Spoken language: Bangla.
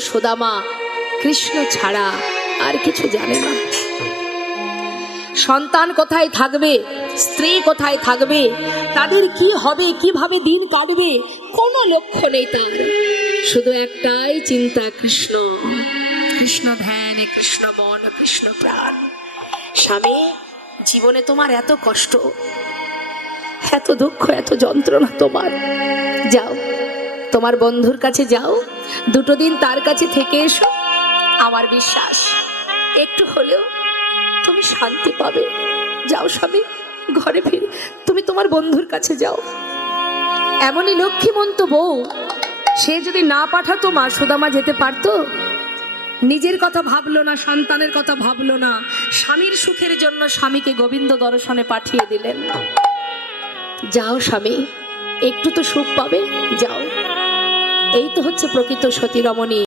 সুদামা কৃষ্ণ ছাড়া আর কিছু জানে না। সন্তান কোথায় থাকবে, স্ত্রী কোথায় থাকবে, তাদের কি হবে, কিভাবে দিন কাটবে, কোনো লক্ষ্য নেই তার। শুধু একটাই চিন্তা, কৃষ্ণ কৃষ্ণ ধ্যান, কৃষ্ণ মন, কৃষ্ণ প্রাণ। স্বামী, জীবনে তোমার এত কষ্ট, এত দুঃখ, এত যন্ত্রণা তোমার, যাও তোমার বন্ধুর কাছে যাও, দুটো দিন তার কাছে থেকে এসো। আমার বিশ্বাস একটু হলেও তুমি শান্তি পাবে। যাও স্বামী, ঘরে ফিরে তুমি তোমার বন্ধুর কাছে যাও। এমনই লক্ষ্মীমন্ত বউ, সে যদি না পাঠাতো মা সুদামা যেতে পারতো? নিজের কথা ভাবলো না, সন্তানের কথা ভাবলো না, স্বামীর সুখের জন্য স্বামীকে গোবিন্দ দর্শনে পাঠিয়ে দিলেন। যাও স্বামী, একটু তো সুখ পাবে, যাও। এই তো হচ্ছে প্রকৃত সতী রমণী।